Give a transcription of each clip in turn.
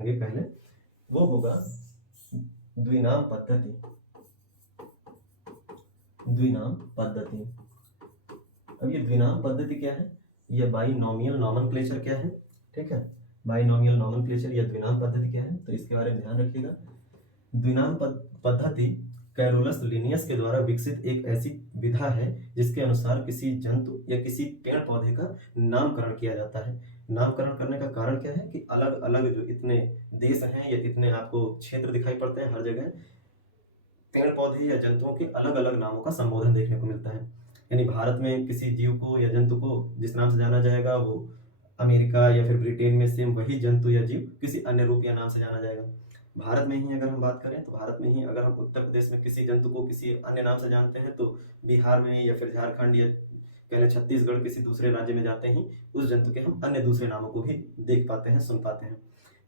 पहले वो होगा द्विनाम पद्धति। द्विनाम पद्धति, अब ये द्विनाम पद्धति क्या है? ये बाइनोमियल नॉमेनक्लेचर क्या है? ठीक है, बाइनोमियल नॉमेनक्लेचर या द्विनाम पद्धति क्या है, तो इसके बारे में ध्यान रखिएगा। द्विनाम पद्धति कैरोलस लिनियस के द्वारा विकसित एक ऐसी विधा है जिसके अनुसार किसी जंतु या किसी पेड़ पौधे का नामकरण किया जाता है। नामकरण करने का कारण क्या है कि अलग अलग जो इतने देश हैं या इतने आपको क्षेत्र दिखाई पड़ते हैं, हर जगह पेड़ पौधे या जंतुओं के अलग अलग नामों का संबोधन देखने को मिलता है। यानी भारत में किसी जीव को या जंतु को जिस नाम से जाना जाएगा, वो अमेरिका या फिर ब्रिटेन में सेम वही जंतु या जीव किसी अन्य रूप या नाम से जाना जाएगा। भारत में ही अगर हम बात करें तो भारत में ही अगर हम उत्तर प्रदेश में किसी जंतु को किसी अन्य नाम से जानते हैं, तो बिहार में या फिर झारखंड या कह लें छत्तीसगढ़ किसी दूसरे राज्य में जाते ही उस जंतु के हम अन्य दूसरे नामों को भी देख पाते हैं, सुन पाते हैं।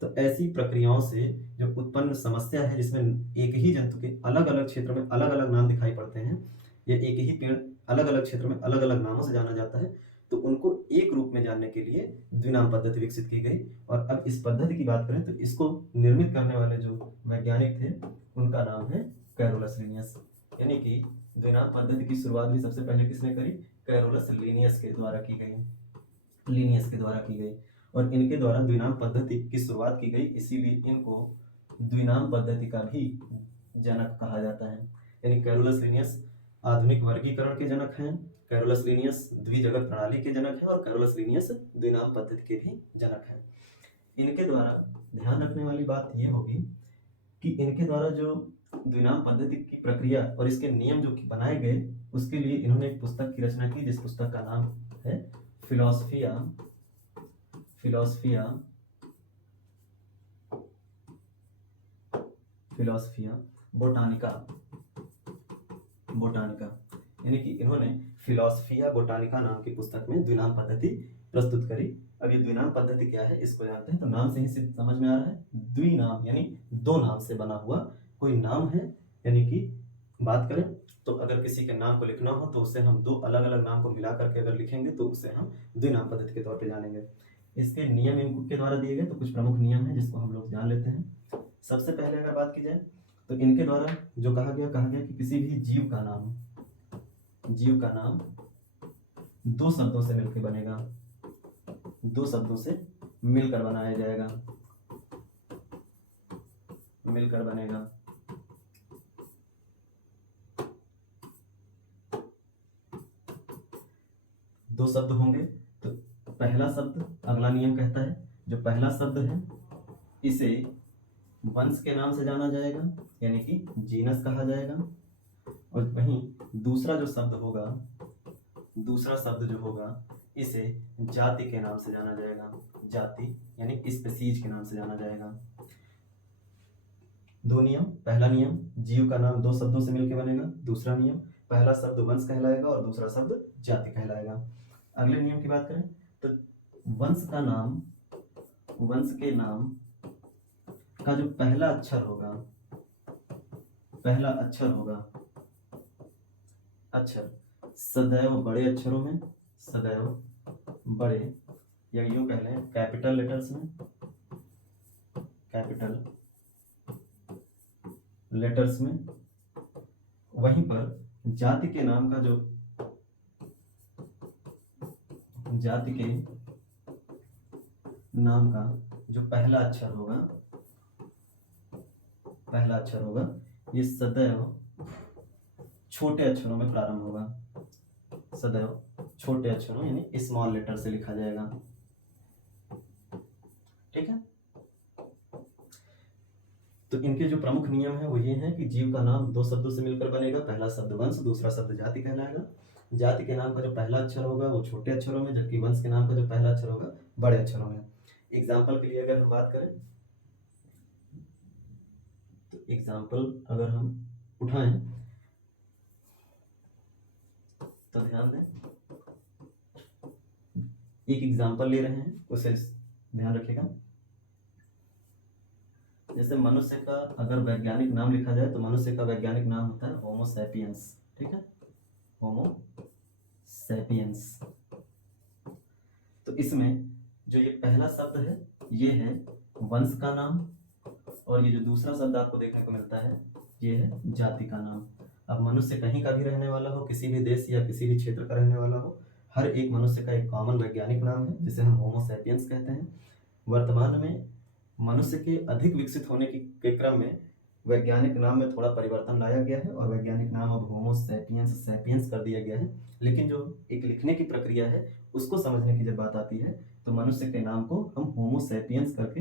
तो ऐसी प्रक्रियाओं से जो उत्पन्न समस्या है, जिसमें एक ही जंतु के अलग अलग क्षेत्र में अलग अलग नाम दिखाई पड़ते हैं या एक ही पेड़ अलग अलग क्षेत्र में अलग अलग नामों से जाना जाता है, तो उनको एक रूप में जानने के लिए द्विनाम पद्धति विकसित की गई। और अब इस पद्धति की बात करें तो इसको निर्मित करने वाले जो वैज्ञानिक थे उनका नाम है कैरोलस लिनियस। यानी कि द्विनाम पद्धति की शुरुआत भी सबसे पहले किसने करी? कैरोलस लिनियस के द्वारा की गई, लिनियस के द्वारा की गई। और इनके द्वारा द्विनाम पद्धति की शुरुआत की गई, इसीलिए इनको द्विनाम पद्धति का भी जनक कहा जाता है। यानी कैरोलस लिनियस आधुनिक वर्गीकरण के जनक हैं, कैरोलस लिनियस द्विजगत प्रणाली के जनक हैं और कैरोलस लिनियस द्विनाम पद्धति के भी जनक हैं। इनके द्वारा ध्यान रखने वाली बात यह होगी कि इनके द्वारा जो द्विनाम पद्धति की प्रक्रिया और इसके नियम जो बनाए गए, उसके लिए इन्होंने एक पुस्तक की रचना की, जिस पुस्तक का नाम है फिलोसफिया बोटानिका। यानी कि इन्होंने फिलोसफिया बोटानिका नाम की पुस्तक में द्विनाम पद्धति प्रस्तुत करी। अब ये द्विनाम पद्धति क्या है इसको जानते हैं। तो नाम से ही समझ में आ रहा है, द्विनाम यानी दो नाम से बना हुआ कोई नाम है। यानी कि बात करें तो अगर किसी के नाम को लिखना हो तो उससे हम दो अलग अलग नाम को मिला करके अगर लिखेंगे तो उसे हम द्विनाम पद्धति के तौर पे जानेंगे। इसके नियम इनके द्वारा दिए गए, तो कुछ प्रमुख नियम है जिसको हम लोग जान लेते हैं। सबसे पहले अगर बात की जाए तो इनके द्वारा जो कहा गया कि किसी भी जीव का नाम दो शब्दों से मिलकर बनेगा, दो शब्दों से मिलकर बनाया जाएगा, मिलकर बनेगा। दो शब्द होंगे तो पहला शब्द, अगला नियम कहता है जो पहला शब्द है इसे वंश के नाम से जाना जाएगा, यानी कि जीनस कहा जाएगा। और वहीं दूसरा शब्द जो होगा इसे जाति के नाम से जाना जाएगा, जाति यानी स्पीशीज के नाम से जाना जाएगा। दो नियम, पहला नियम जीव का नाम दो शब्दों से मिलकर बनेगा, दूसरा नियम पहला शब्द वंश कहलाएगा और दूसरा शब्द जाति कहलाएगा। अगले नियम की बात करें तो वंश के नाम का जो पहला अक्षर होगा, अक्षर सदैव बड़े अक्षरों में, सदैव बड़े या यूं कह लें कैपिटल लेटर्स में। वहीं पर जाति के नाम का जो पहला अक्षर होगा ये सदैव छोटे अक्षरों में प्रारंभ होगा, सदैव छोटे अक्षरों यानी स्मॉल लेटर से लिखा जाएगा। ठीक है, तो इनके जो प्रमुख नियम है वो ये हैं कि जीव का नाम दो शब्दों से मिलकर बनेगा, पहला शब्द वंश, दूसरा शब्द जाति कहलाएगा। जाति के नाम का जो पहला अक्षर होगा वो छोटे अक्षरों में, जबकि वंश के नाम का जो पहला अक्षर होगा बड़े अक्षरों में। एग्जाम्पल के लिए अगर हम बात करें तो एग्जाम्पल अगर हम उठाएं तो ध्यान दें, एक एग्जाम्पल ले रहे हैं उसे ध्यान रखिएगा। जैसे मनुष्य का अगर वैज्ञानिक नाम लिखा जाए तो मनुष्य का वैज्ञानिक नाम होता है होमो सैपियंस। ठीक है, होमो सैपियंस। तो इसमें जो ये पहला शब्द है ये है वंश का नाम, और ये जो दूसरा शब्द आपको देखने को मिलता है ये है जाति का नाम। अब मनुष्य कहीं का भी रहने वाला हो, किसी भी देश या किसी भी क्षेत्र का रहने वाला हो, हर एक मनुष्य का एक कॉमन वैज्ञानिक नाम है जिसे हम होमो सैपियंस कहते हैं। वर्तमान में मनुष्य के अधिक विकसित होने के क्रम में वैज्ञानिक नाम में थोड़ा परिवर्तन लाया गया है और वैज्ञानिक नाम अब होमो सैपियंस सैपियंस कर दिया गया है। लेकिन जो एक लिखने की प्रक्रिया है उसको समझने की जब बात आती है तो मनुष्य के नाम को हम होमो सैपियंस करके,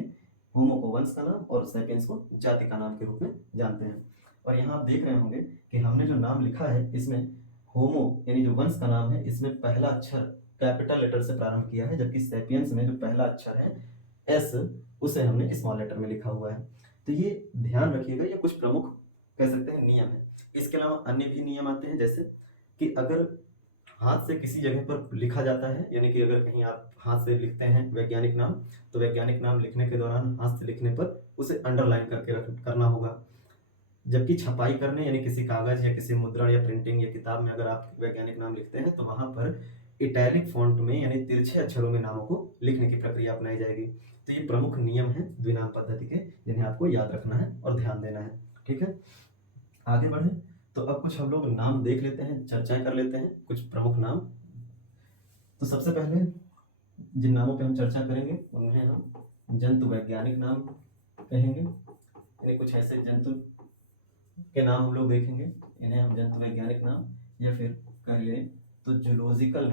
होमो को वंश का नाम और सैपियंस को जाति का नाम के रूप में जानते हैं। और यहाँ आप देख रहे होंगे कि हमने जो नाम लिखा है इसमें होमो यानी जो वंश का नाम है इसमें पहला अक्षर कैपिटल लेटर से प्रारंभ किया है, जबकि सैपियंस में जो पहला अक्षर है एस उसे हमने स्मॉल लेटर में लिखा हुआ है। तो ये ध्यान रखिएगा, ये कुछ प्रमुख कह सकते हैं नियम है। इसके अलावा अन्य भी नियम आते हैं, जैसे कि अगर हाथ से किसी जगह पर लिखा जाता है, यानी कि अगर कहीं आप हाथ से लिखते हैं वैज्ञानिक नाम, तो वैज्ञानिक नाम लिखने के दौरान हाथ से लिखने पर उसे अंडरलाइन करके करना होगा। जबकि छपाई करने यानी किसी कागज या किसी मुद्रण या प्रिंटिंग या किताब में अगर आप वैज्ञानिक नाम लिखते हैं तो वहां पर इटैलिक फॉन्ट में यानी तिरछे अक्षरों में नामों को लिखने की प्रक्रिया अपनाई जाएगी। तो ये प्रमुख नियम हैं द्विनाम पद्धति के, जिन्हें आपको याद रखना है और ध्यान देना है। ठीक है, आगे बढ़े तो अब कुछ हम लोग नाम देख लेते हैं, चर्चाएं कर लेते हैं कुछ प्रमुख नाम। तो सबसे पहले जिन नामों पे हम चर्चा करेंगे उन्हें हम जंतु वैज्ञानिक नाम कहेंगे, यानी कुछ ऐसे जंतु के नाम हम लोग देखेंगे, इन्हें हम जंतु वैज्ञानिक नाम या फिर कह लें तो जूलॉजिकल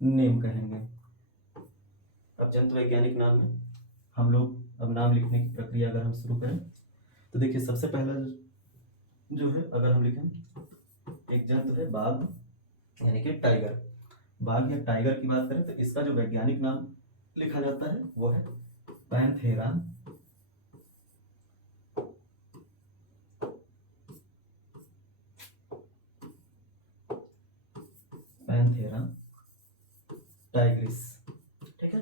नेम कहेंगे। अब जंतु वैज्ञानिक नाम में हम लोग अब नाम लिखने की प्रक्रिया अगर हम शुरू करें तो देखिए सबसे पहला जो है अगर हम लिखें एक जंतु है बाघ यानी कि टाइगर। बाघ या टाइगर की बात करें तो इसका जो वैज्ञानिक नाम लिखा जाता है वो है पैंथेरा टाइग्रिस। ठीक है,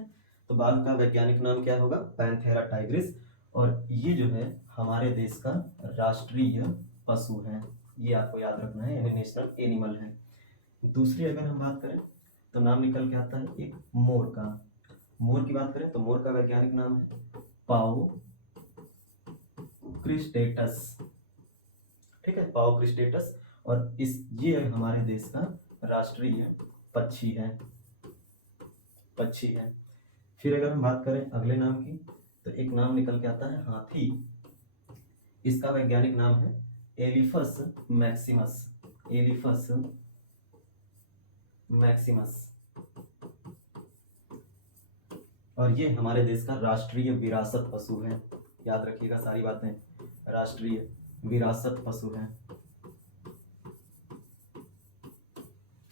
तो बाघ का वैज्ञानिक नाम क्या होगा? Panthera Tigris. और ये जो है हमारे देश का राष्ट्रीय पशु है, ये आपको याद रखना है, यानी नेशनल एनिमल है। दूसरी अगर हम बात करें तो नाम निकल के आता है एक मोर का। मोर की बात करें तो मोर का वैज्ञानिक नाम है पाओ क्रिस्टेटस। ठीक है, पाओ क्रिस्टेटस। और ये हमारे देश का राष्ट्रीय पक्षी है। फिर अगर हम बात करें अगले नाम की तो एक नाम निकल के आता है हाथी। इसका वैज्ञानिक नाम है एलिफस मैक्सिमस। और ये हमारे देश का राष्ट्रीय विरासत पशु है। याद रखिएगा सारी बातें, राष्ट्रीय विरासत पशु है।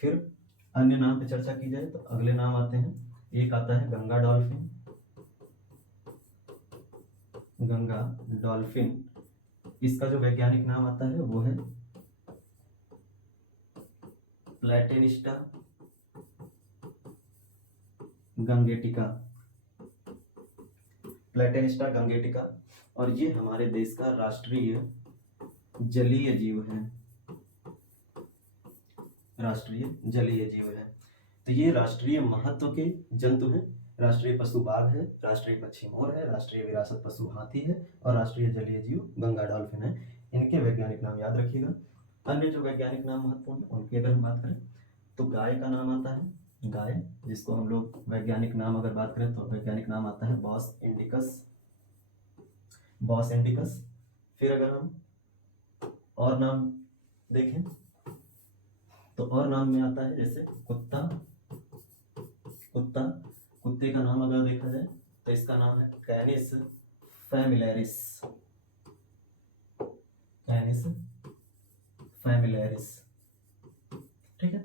फिर अन्य नाम पे चर्चा की जाए तो अगले नाम आते हैं, एक आता है गंगा डॉल्फिन। इसका जो वैज्ञानिक नाम आता है वो है प्लेटेनिस्टा गंगेटिका। और ये हमारे देश का राष्ट्रीय जलीय जीव है। तो ये राष्ट्रीय महत्व के जंतु हैं। राष्ट्रीय पशु बाघ है, राष्ट्रीय पक्षी मोर है, राष्ट्रीय विरासत पशु हाथी है और राष्ट्रीय जलीय जीव गंगा डॉल्फिन है। इनके वैज्ञानिक नाम याद रखिएगा। अन्य जो वैज्ञानिक नाम महत्वपूर्ण है उनकी अगर हम बात करें तो गाय का नाम आता है गाय, जिसको हम लोग वैज्ञानिक नाम अगर बात करें तो वैज्ञानिक नाम आता है बॉस इंडिकस। फिर अगर हम और नाम देखें तो और नाम में आता है जैसे कुत्ते का नाम अगर देखा जाए तो इसका नाम है कैनिस फैमिलियरिस। ठीक है,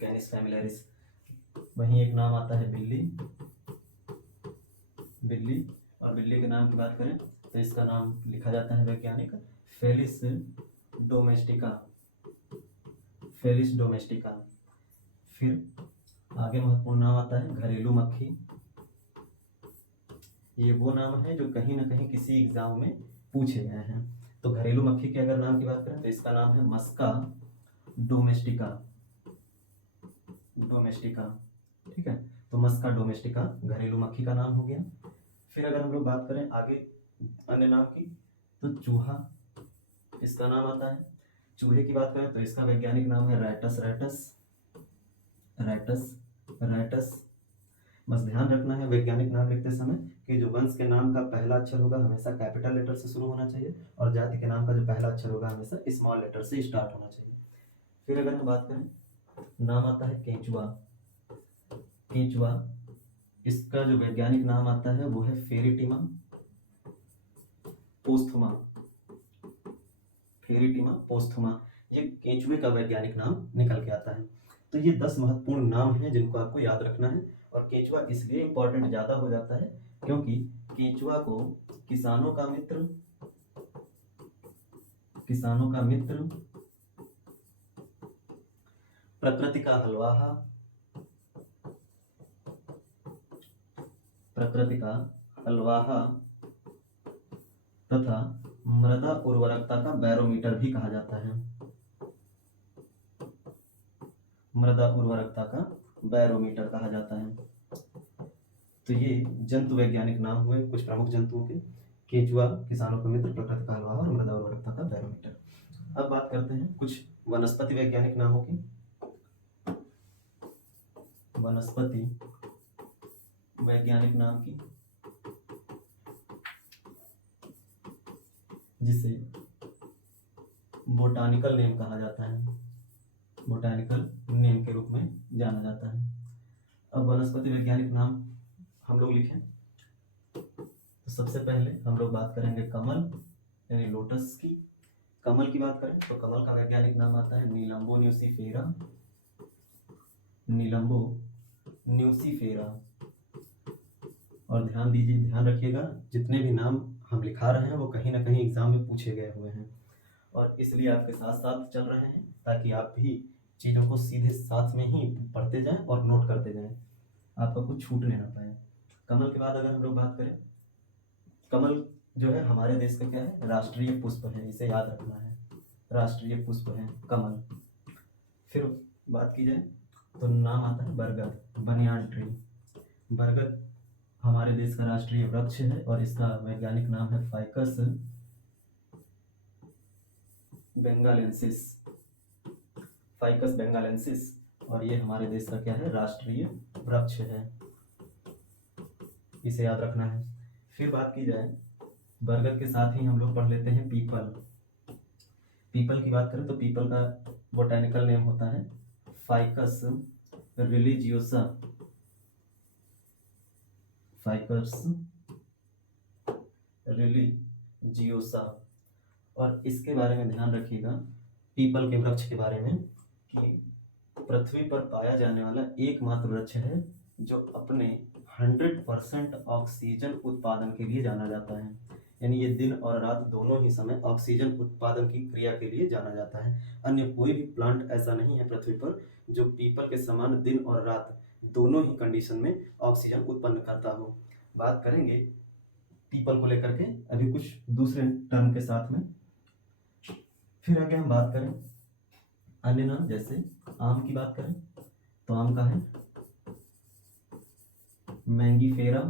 कैनिस फैमिलियरिस। वहीं एक नाम आता है बिल्ली। और बिल्ली के नाम की बात करें तो इसका नाम लिखा जाता है वैज्ञानिक फेलिस डोमेस्टिका। फिर आगे महत्वपूर्ण नाम आता है घरेलू मक्खी। ये वो नाम है जो कहीं ना कहीं किसी एग्जाम में पूछे गए हैं। तो घरेलू मक्खी के अगर नाम की बात करें तो इसका नाम है मस्का डोमेस्टिका। डोमेस्टिका, ठीक है। तो मस्का डोमेस्टिका घरेलू मक्खी का नाम हो गया। फिर अगर हम लोग बात करें आगे अन्य नाम की, तो चूहा, इसका नाम आता है। चूहे की बात करें तो इसका वैज्ञानिक नाम है रैटस रैटस। Rattus Rattus. बस ध्यान रखना है वैज्ञानिक नाम लिखते समय कि जो वंश के नाम का पहला अक्षर होगा हमेशा कैपिटल लेटर से शुरू होना चाहिए, और जाति के नाम का जो पहला अक्षर होगा हमेशा स्मॉल लेटर से स्टार्ट होना चाहिए। फिर अगर हम बात करें, नाम आता है केंचुआ। केंचुआ, इसका जो वैज्ञानिक नाम आता है वो है फेरिटिमा पोस्थुमा। फेरिटिमा पोस्थुमा, ये केंचुए का वैज्ञानिक नाम निकल के आता है। तो ये 10 महत्वपूर्ण नाम हैं जिनको आपको याद रखना है। और केंचुआ इसलिए इंपॉर्टेंट ज़्यादा हो जाता है क्योंकि केंचुआ को किसानों का मित्र, किसानों का मित्र, प्रकृति का हलवाहा, प्रकृति का हलवाहा तथा मृदा उर्वरकता का बैरोमीटर भी कहा जाता है। मृदा उर्वरकता का बैरोमीटर कहा जाता है। तो ये जंतु वैज्ञानिक नाम हुए कुछ प्रमुख जंतुओं के, केंचुआ, किसानों का मित्र, प्रकृति का हलवा और मृदा उर्वरकता का बैरोमीटर। अब बात करते हैं कुछ वनस्पति वैज्ञानिक नामों की। वनस्पति वैज्ञानिक नाम की, जिसे बोटानिकल नेम कहा जाता है, बोटानिकल नेम के रूप में जाना जाता है। अब वनस्पति वैज्ञानिक नाम हम लोग लिखें तो सबसे पहले हम लोग बात करेंगे कमल यानी लोटस की। कमल की बात करें तो कमल का वैज्ञानिक नाम आता है नीलंबो न्यूसीफेरा। नीलंबो न्यूसीफेरा। और ध्यान दीजिए, ध्यान रखिएगा, जितने भी नाम हम लिखा रहे हैं वो कहीं ना कहीं एग्जाम में पूछे गए हुए हैं और इसलिए आपके साथ साथ चल रहे हैं ताकि आप भी चीज़ों को सीधे साथ में ही पढ़ते जाएं और नोट करते जाएं, आपका कुछ छूटने ना पाए। कमल के बाद अगर हम लोग बात करें, कमल जो है हमारे देश का क्या है, राष्ट्रीय पुष्प है, इसे याद रखना है, राष्ट्रीय पुष्प है कमल। फिर बात की जाए तो नाम आता है बरगद, बनियान ट्री। बरगद हमारे देश का राष्ट्रीय वृक्ष है और इसका वैज्ञानिक नाम है फाइकस बेंगालेंसिस। फाइकस बेंगालेंसिस, और ये हमारे देश का क्या है, राष्ट्रीय वृक्ष है, इसे याद रखना है। फिर बात की जाए बरगद के साथ ही हम लोग पढ़ लेते हैं पीपल। पीपल की बात करें तो पीपल का बोटेनिकल नेम होता है फाइकस रिलीजियोसा। Ficus religiosa. और इसके बारे में ध्यान रखिएगा, पीपल के वृक्ष के बारे में, कि पृथ्वी पर पाया जाने वाला एकमात्र वृक्ष है जो अपने 100% ऑक्सीजन उत्पादन के लिए जाना जाता है। यानी ये दिन और रात दोनों ही समय ऑक्सीजन उत्पादन की क्रिया के लिए जाना जाता है। अन्य कोई भी प्लांट ऐसा नहीं है पृथ्वी पर जो पीपल के समान दिन और रात दोनों ही कंडीशन में ऑक्सीजन उत्पन्न करता हो। बात करेंगे पीपल को लेकर के अभी कुछ दूसरे टर्म के साथ में। फिर आगे हम बात करें अन्य नाम, जैसे आम की बात करें तो आम का है मैंगीफेरा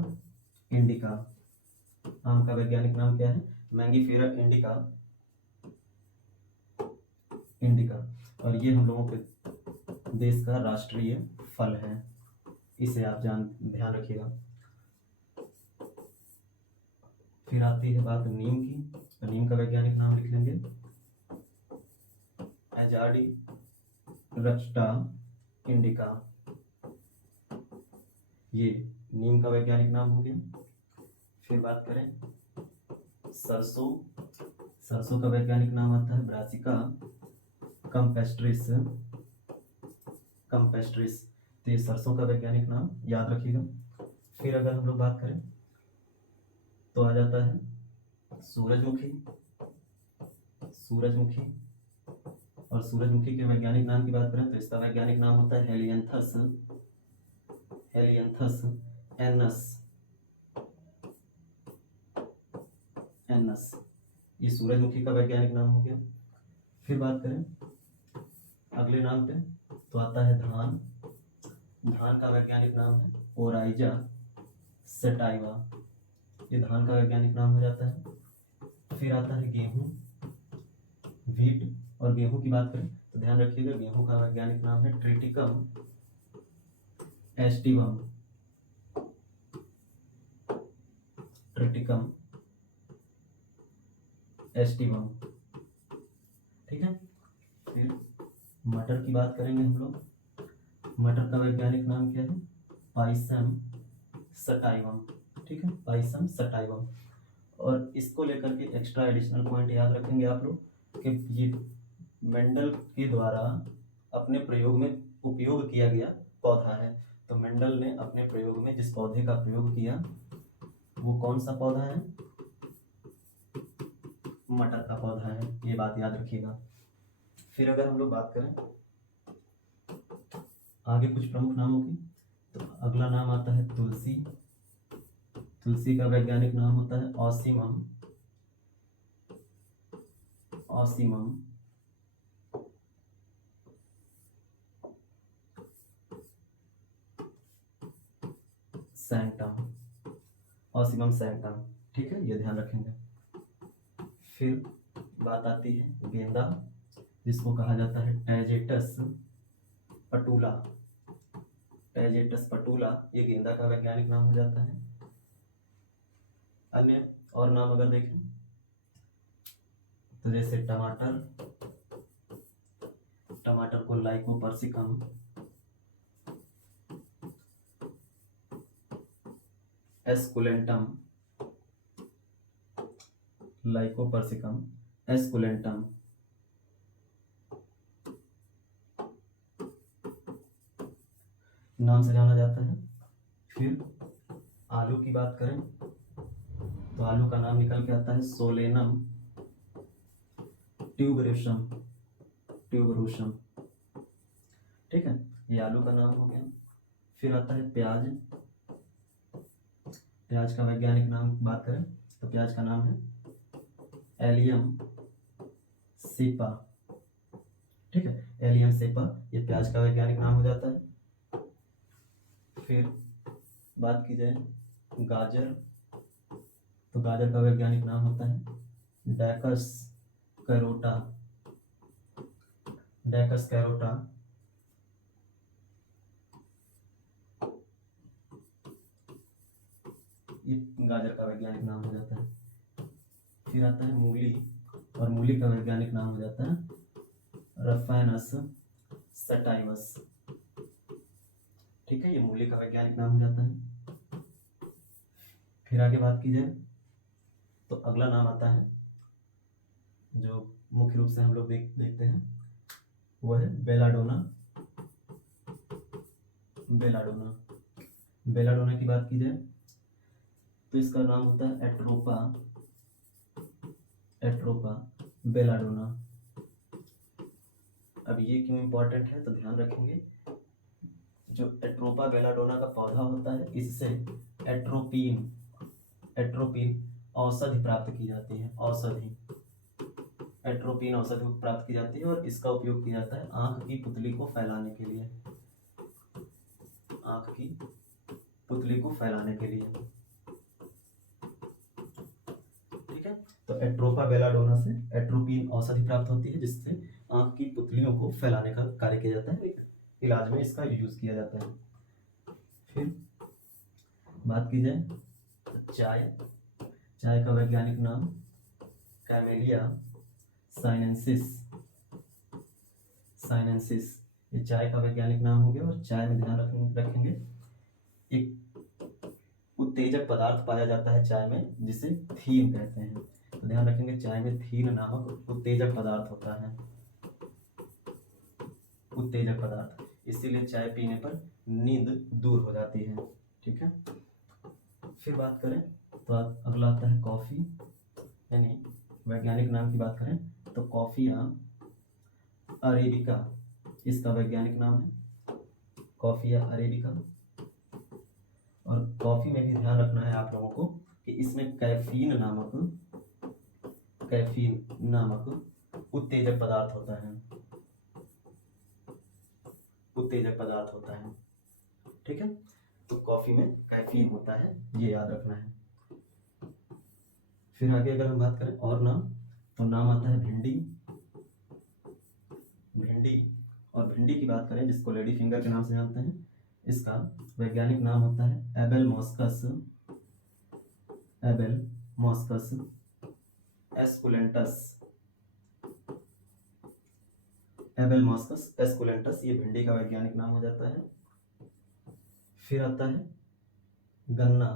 इंडिका। आम का वैज्ञानिक नाम क्या है, मैंगीफेरा इंडिका। इंडिका, और ये हम लोगों के देश का राष्ट्रीय फल है, इसे आप ध्यान रखिएगा। फिर आती है बात नीम की, तो नीम का वैज्ञानिक नाम लिख लेंगे एजाडी रक्स्टा इंडिका। ये नीम का वैज्ञानिक नाम हो गया। फिर बात करें सरसों, सरसों का वैज्ञानिक नाम आता है ब्रासिका कंपेस्ट्रिस। कंपेस्ट्रिस, तो ये सरसों का वैज्ञानिक नाम याद रखिएगा। फिर अगर हम लोग बात करें तो आ जाता है सूरजमुखी। सूरजमुखी, और सूरजमुखी के वैज्ञानिक नाम की बात करें तो इसका वैज्ञानिक नाम होता है हेलियंथस, हेलियंथस एनस, एनस। ये सूरजमुखी का वैज्ञानिक नाम हो गया। फिर बात करें अगले नाम पे, तो आता है धान। धान का वैज्ञानिक नाम है ओराइजा सटाइवा, ये धान का वैज्ञानिक नाम हो जाता है। फिर आता है गेहूं, व्हीट। और गेहूं की बात करें तो ध्यान रखिएगा गेहूं का वैज्ञानिक नाम है ट्रिटिकम एस्टिवम, ट्रिटिकम एस्टिवम, ठीक है। फिर मटर की बात करेंगे हम लोग, मटर का वैज्ञानिक नाम क्या है, पाइसम सटाइवम, ठीक है, पाइसम सटाइवम। और इसको लेकर के एक्स्ट्रा एडिशनल पॉइंट याद रखेंगे आप लोग कि ये मेंडल के द्वारा अपने प्रयोग में उपयोग किया गया पौधा है। तो मेंडल ने अपने प्रयोग में जिस पौधे का प्रयोग किया वो कौन सा पौधा है, मटर का पौधा है, ये बात याद रखिएगा। फिर अगर हम लोग बात करें आगे कुछ प्रमुख नामों की, तो अगला नाम आता है तुलसी। तुलसी का वैज्ञानिक नाम होता है Ocimum, Ocimum sanctum, Ocimum sanctum, ठीक है, ये ध्यान रखेंगे। फिर बात आती है गेंदा, जिसको कहा जाता है टैजेटस पटूला, टैजेटस पटूला, ये गेंदा का वैज्ञानिक नाम हो जाता है। अन्य और नाम अगर देखें तो जैसे टमाटर, टमाटर को लाइकोपर्सिकम, एस्कुलेंटम, लाइकोपर्सिकम एस्कुलेंटम। नाम से जाना जाता है। फिर आलू की बात करें तो आलू का नाम निकल के आता है सोलेनम ट्यूबरोसम, ट्यूबरोसम, ठीक है, ये आलू का नाम हो गया। फिर आता है प्याज। प्याज का वैज्ञानिक नाम बात करें तो प्याज का नाम है एलियम सेपा, ठीक है, एलियम सेपा, ये प्याज का वैज्ञानिक नाम हो जाता है। फिर बात की जाए गाजर, तो गाजर का वैज्ञानिक नाम होता है डैकस कैरोटा, डैकस कैरोटा। ये गाजर का वैज्ञानिक नाम हो जाता है। फिर आता है मूली, और मूली का वैज्ञानिक नाम हो जाता है रफैनस सटाइवस, ठीक है, ये मूली का वैज्ञानिक नाम हो जाता है। फिर आगे बात की जाए तो अगला नाम आता है जो मुख्य रूप से हम लोग देखते हैं वो है बेलाडोना, बेलाडोना। बेलाडोना की बात की जाए तो इसका नाम होता है एट्रोपा, एट्रोपा बेलाडोना। अब ये क्यों इंपॉर्टेंट है तो ध्यान रखेंगे, जो एट्रोपा बेलाडोना का पौधा होता है इससे एट्रोपीन, एट्रोपीन औषधि प्राप्त की जाती है, औषधि, एट्रोपीन औषधि प्राप्त की जाती है और इसका उपयोग किया जाता है आंख की पुतली को फैलाने के लिए, आंख की पुतली को फैलाने के लिए, ठीक है। तो एट्रोपा बेलाडोना से एट्रोपीन औषधि प्राप्त होती है जिससे आंख की पुतलियों को फैलाने का कार्य किया जाता है, इलाज में इसका यूज किया जाता है। फिर बात की जाए चाय, चाय का वैज्ञानिक नाम कैमेलिया साइनेंसिस, साइनेंसिस, ये चाय का वैज्ञानिक नाम हो गया। और चाय में ध्यान रखेंगे एक उत्तेजक पदार्थ पाया जाता है चाय में जिसे थीन कहते हैं, तो ध्यान रखेंगे चाय में थीन नामक उत्तेजक पदार्थ होता है, उत्तेजक पदार्थ, इसीलिए चाय पीने पर नींद दूर हो जाती है, ठीक है। फिर बात करें तो अगला आता है कॉफी, यानी वैज्ञानिक नाम की बात करें तो कॉफिया अरेबिका, इसका वैज्ञानिक नाम है कॉफिया अरेबिका। और कॉफी में भी ध्यान रखना है आप लोगों को कि इसमें कैफीन नामक, कैफीन नामक उत्तेजक पदार्थ होता है, उत्तेजक पदार्थ होता है। ठीक है, तो कॉफी में कैफीन होता है, ये याद रखना है। फिर आगे अगर हम बात करें और नाम, तो नाम आता है भिंडी। भिंडी, और भिंडी की बात करें जिसको लेडी फिंगर के नाम से जानते हैं, इसका वैज्ञानिक नाम होता है abelmoschus, abelmoschus esculentus, abelmoschus esculentus, ये भिंडी का वैज्ञानिक नाम हो जाता है। फिर आता है गन्ना।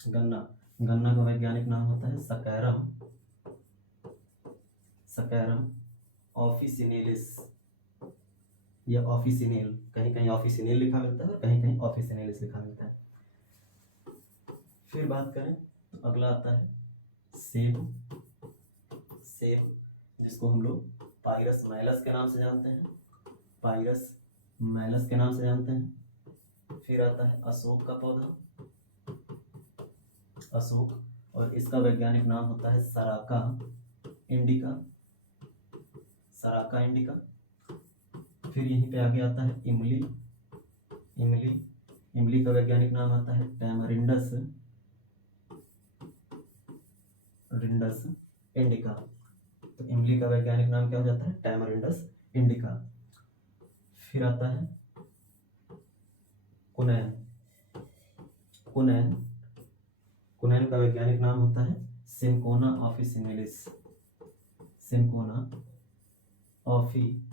गन्ना, गन्ना का वैज्ञानिक नाम होता है सकैरम, सकैरम ऑफिसिनेलिस या ऑफिसिनेल, कहीं कहीं ऑफिसिनेल लिखा मिलता है और कहीं कहीं ऑफिसिनेलिस लिखा मिलता है। फिर बात करें तो अगला आता है सेब। सेब जिसको हम लोग पायरस मैलस के नाम से जानते हैं, पायरस मैलस के नाम से जानते हैं। फिर आता है अशोक का पौधा, अशोक, और इसका वैज्ञानिक नाम होता है सराका इंडिका, सराका इंडिका। फिर यहीं पे आगे आता है इमली। इमली, इमली का वैज्ञानिक नाम आता है टैमरिंडस, रिंडस इंडिका। तो इमली का वैज्ञानिक नाम क्या हो जाता है, टैमरिंडस इंडिका। फिर आता है कुनैन। कुनैन, कुनैन का वैज्ञानिक नाम होता है सिंकोना ऑफिसिनेलिस, सिंकोना ऑफिसिनेलिस।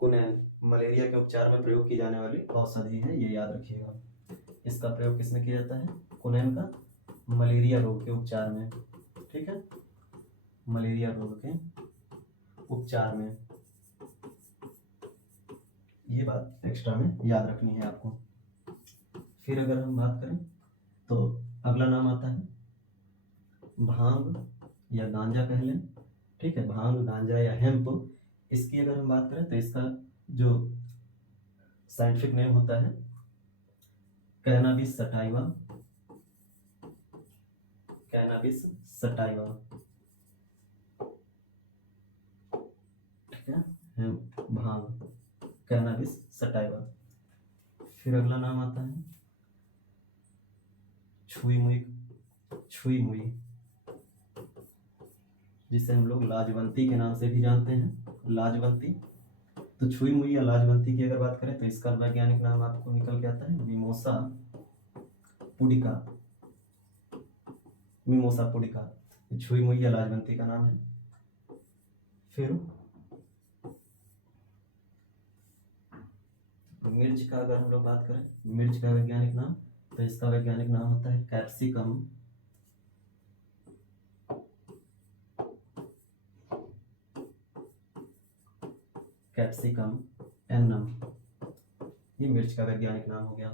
कुनैन मलेरिया के उपचार में प्रयोग की जाने वाली औषधि है, ये याद रखिएगा। इसका प्रयोग किसमें किया जाता है, कुनैन का मलेरिया रोग के उपचार में। ठीक है, मलेरिया रोग के उपचार में, ये बात एक्स्ट्रा में याद रखनी है आपको। फिर अगर हम बात करें तो अगला नाम आता है भांग या गांजा कह लें। ठीक है, भांग, गांजा या हेम्प, इसकी अगर हम बात करें तो इसका जो साइंटिफिक नेम होता है कैनाबिस सटाइवा, कैनाबिस सटाइवा। ठीक है, भांग, कैनाबिस सटाइवा। फिर अगला नाम आता है छुई मुई, छुई मुई, जिसे हम लोग लाजवंती के नाम से भी जानते हैं, लाजवंती। तो छुई मुई या लाजवंती की अगर बात करें तो इसका वैज्ञानिक नाम आपको निकल के आता है मिमोसा पुडिका, मिमोसा पुडिका। छुई मुई या लाजवंती का नाम है। फिर मिर्च का अगर हम लोग बात करें, मिर्च का वैज्ञानिक नाम, तो इसका वैज्ञानिक नाम होता है कैप्सिकम, कैप्सिकम एनम, ये मिर्च का वैज्ञानिक नाम हो गया।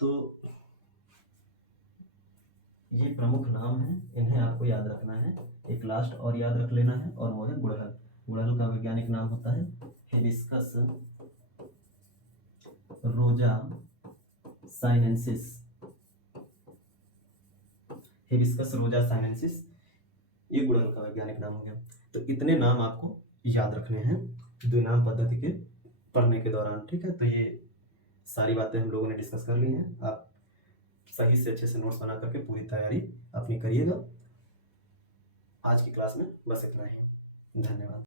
तो ये प्रमुख नाम है, इन्हें आपको याद रखना है। एक लास्ट और याद रख लेना है, और वो है गुड़हल। गुड़हल का वैज्ञानिक नाम होता है हिबिस्कस रोजा साइनेंसिस, हिबिस्कस रोजा साइनेंसिस, ये गुड़हल का वैज्ञानिक नाम हो गया। तो इतने नाम आपको याद रखने हैं द्विनाम पद्धति के पढ़ने के दौरान। ठीक है, तो ये सारी बातें हम लोगों ने डिस्कस कर ली हैं। आप सही से अच्छे से नोट्स बना करके पूरी तैयारी अपनी करिएगा। आज की क्लास में बस इतना ही, धन्यवाद।